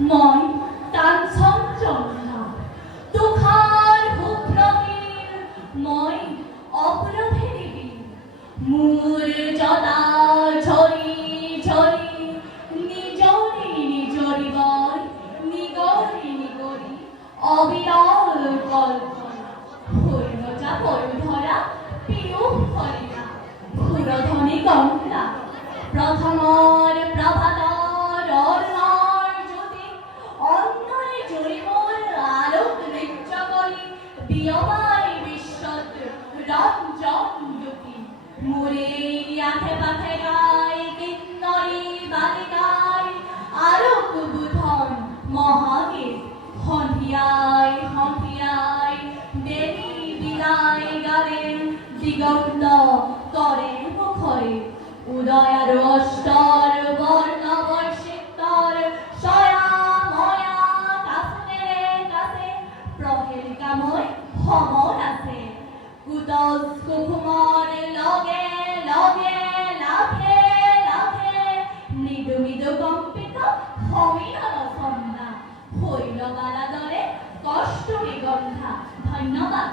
মই কাঞ্চন জংঘা তুষার হুপ্রবীর মই অপরাধের মূর জটা ঝরি ঝরি নিজরি নিজরি বয় নিগরি নিগরি অবিরল কল্পনা হইল যা বয়ুধরা পিয়ুষ হরিণা ক্ষুরধনী গঙ্গা প্রথমর প্রভাতর অর্ণর জ্যোতি অন্তরে জরিমোর আলোক নৃত্য করি বিয়মায় বিশ্বত রঞ্জন জ্যোতি মোরে আখে পাখে গায় কিন্নরী বালিকায় আলোক বুধন মহাগীত হন্ধিয়ায় হন্ধিয়ায় দেবী বিদায় গালেন দিগন্ত করে মুখরে উদয়ার অষ্টর বর্ণ বৈশিষ্ট্যর সয়া ময়া কাছে কাছে প্রহেলিকাময় ভ্রমণ আছে কুতস্ক ঘুমর লগে লগে লাভে লাভে মৃদু মৃদু কম্পিত হমিরন সন্ধ্যা হইল বালা দরে কষ্ট নিগন্ধা। ধন্যবাদ।